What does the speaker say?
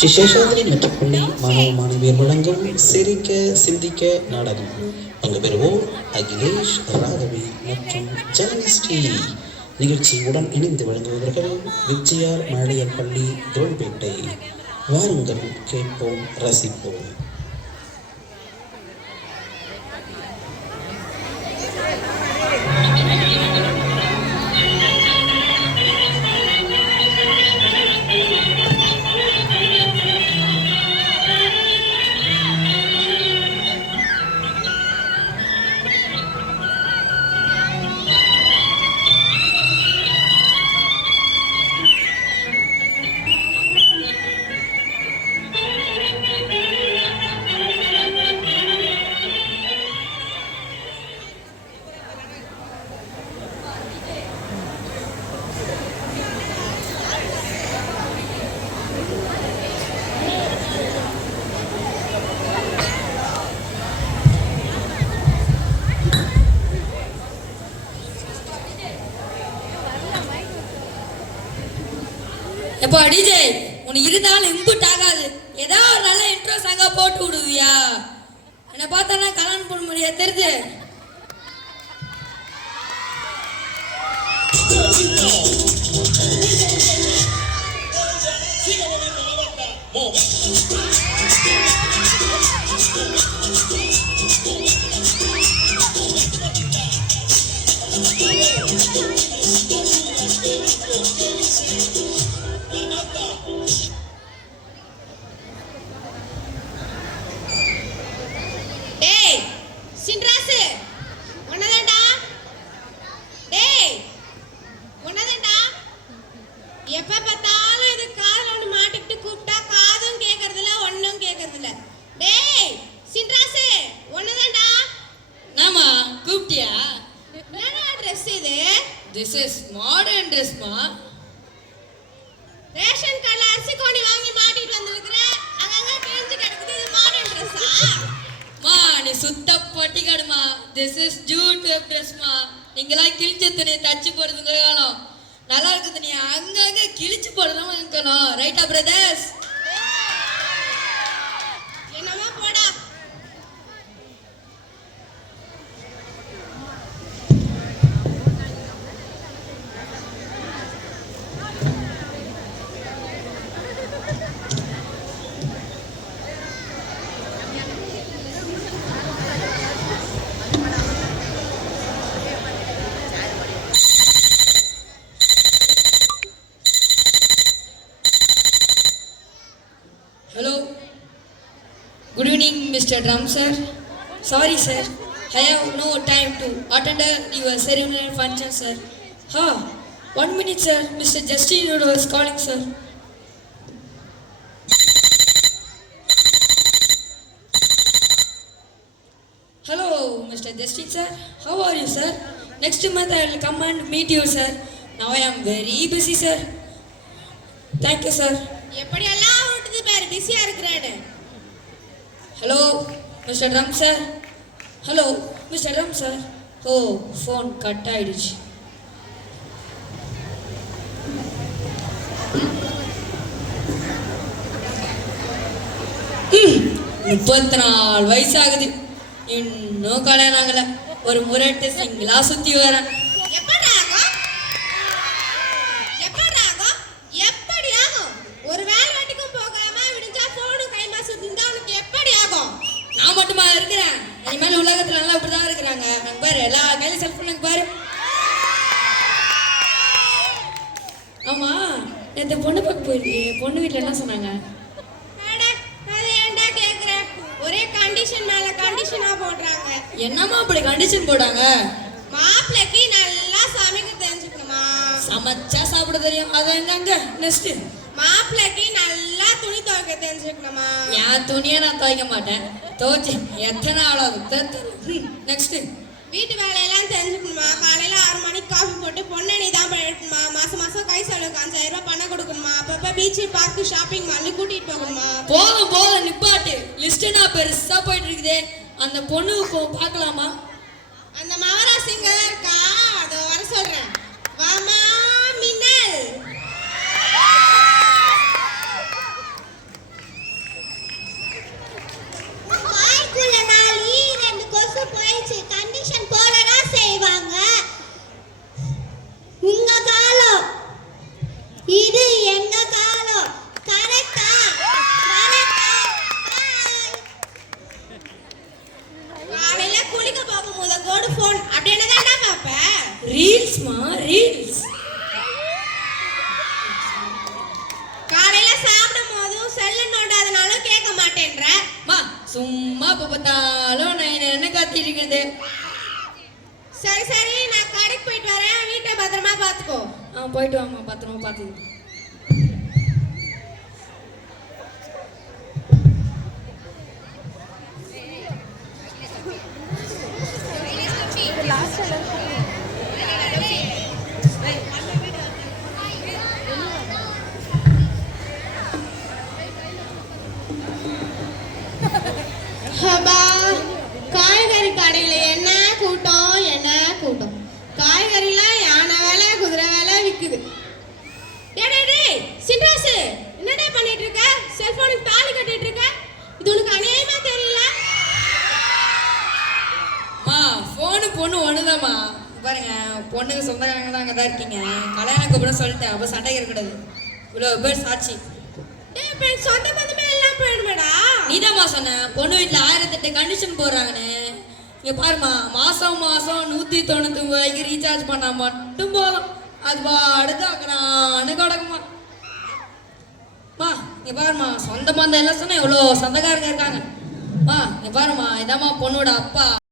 சிசேஷாதிரி மெட்ரிப்பள்ளி மாணவ மாணவியர் வழங்கும் சிரிக்க சிந்திக்க நாடகம். பங்கு பெறுவோர் அகிலேஷ், ராகவி மற்றும் ஜனனிஸ்ரீ. நிகழ்ச்சியுடன் இணைந்து வழங்குபவர்கள் விஜயார் மழலையர் பள்ளி தோள்பேட்டை. வாருங்கள், கேட்போம், ரசிப்போம். எப்போ டிஜே உனக்கு இருந்தாலும் இன்புட் ஆகாது. ஏதாவது ஒரு நல்ல இன்ட்ரோ சாங்கா போட்டு விடுவியா? என்னை பார்த்தா கல்யாணம் பண்ண முடியாது தெரிஞ்சு. This is modern dress ma. Ration card அரிசி கோணி வாங்கி மாட்டிட்டு வந்திருக்கற. அங்கங்க கிழிஞ்சு கிடக்குது. இது modern dress ஆ? மா நீ சுத்த பட்டிகாடுமா. This is jute web dress ma. நீங்களா கிழிஞ்ச துணி தச்சு போடுறதுங்க காலம். நல்லா இருக்குது, நீ அங்கங்க கிழிச்சு போடுறதும் இருக்கணும். ரைட்டா பிரதர்ஸ்? என்னமா போடா. Hello. Good evening, Mr. Drum sir. Sorry sir, I have no time to attend your ceremonial function sir. 1 minute sir, Mr. Justin was calling sir. Hello, Mr. Justin sir. How are you sir? Next month I will come and meet you sir. Now I am very busy sir. Thank you sir. எப்படி எல்லாம் ஓடுது பாரு, பிஸியா இருக்கறேன்னு. Hello, Mr. Drum sir. Hello, Mr. Drum sir. Oh, phone cut ஆயிடுச்சு. முப்பத்தி 4 வயசாகுது, இன்னும் கல்யாணம் ஆகல. ஒரு முரட்டு சிங்கிளா சுத்தி வரேன். ஒரு வேலை வெட்டிக்கும் போகாம விடிஞ்சா போனும் கைமா சுத்திந்தா உனக்கு எப்படி ஆகும்? நான் மட்டுமா இருக்கிறேன்? இனிமேல் உலகத்துல எல்லாம் இப்படிதான் இருக்கிறாங்க. அங்க பாரு, எல்லா கையில செல்போன் பாரு. ஆமா, நேற்று பொண்ணு பார்க்க போயிருக்கு. பொண்ணு வீட்டுல என்ன சொன்னாங்க? அது ஏன்டா கேக்குற? ஒரே கண்டிஷன் மேல கண்டிஷனா போடுறாங்க. என்னமா அப்படி கண்டிஷன் போட்டாங்க? மாப்பிளைக்கு நல்லா சமைக்க தெரிஞ்சுக்கணுமா? சமைச்சா சாப்பிட தெரியும். அது எங்க? நெக்ஸ்ட், மாப்பிளைக்கு நல்லா துணி துவைக்க தெரிஞ்சுக்கணுமா? என் துணியை நான் துவைக்க மாட்டேன். துவைச்சு எத்தனை நாள் ஆகும்? நெக்ஸ்ட், வீட்டு வேலையெல்லாம் தெரிஞ்சுக்கணுமா? காலையில 6 மணிக்கு காஃபி போட்டு பொண்ணு தான் பழக்கணுமா? மாசம் மாசம் கை செலவுக்கு 5000 ரூபாய் பணம் கொடுக்கணுமா? அப்பப்ப பீச்சு, பார்க்கு, ஷாப்பிங் மால் கூட்டிட்டு போகணுமா? போதும் நிப்பாட்டு. லிஸ்ட் நான் பெருசா போயிட்டு இருக்குதே. அந்த பொண்ணு பார்க்கலாமா? அந்த மவராசிங்க இருக்கா, அதை வர சொல்றேன். வாமா மின்னல். பார்த்தாலும் நான் என்ன கத்திட்டு இருக்குது. சரி சரி நான் கடைக்கு போயிட்டு வரேன், வீட்டை பத்திரமா பார்த்துக்கோ. போயிட்டு வாம்மா, பத்திரமா பார்த்துக்கோ. ஹபா, காய்கறி கடையில என்ன கூட்டம் என்ன கூட்டம். காய்கறில யானை வேலை குதிரை வேலை விக்குது. டேய் சின்ராசு, என்னடா பண்ணிட்டு இருக்க? செல்போனுக்கு தாலி கட்டிட்டு இருக்க. இது உனக்கு அநியாயமா தெரியல? ஃபோனு பொண்ணு ஒண்ணுதாம்மா. பாருங்க, பொண்ணுக்கு சொந்தக்காரங்க தான் அங்கதான் இருக்கீங்க. கல்யாணம் கூட சொல்லிட்டேன், அப்ப சண்டை இருக்கக்கூடாது. இவ்வளவு பேர் சாட்சி. சொந்த பந்தமே எல்லாம் போயிடுமேடா. நீதாம்மா சொன்ன பொண்ணு வீட்டுல 1008 கண்டிஷன் போடுறாங்கன்னு. இங்க பாருமா, மாசம் 199 ரூபாய்க்கு ரீசார்ஜ் பண்ணா மட்டும் போதும். அது பாடுது அக்கறான்னு கிடக்குமா. இங்க பாருமா, சொந்த பந்தம் எல்லாம் சொன்னா எவ்வளோ சொந்தக்காரங்க இருக்காங்க. இங்க பாருமா, இதாம்மா பொண்ணோட அப்பா.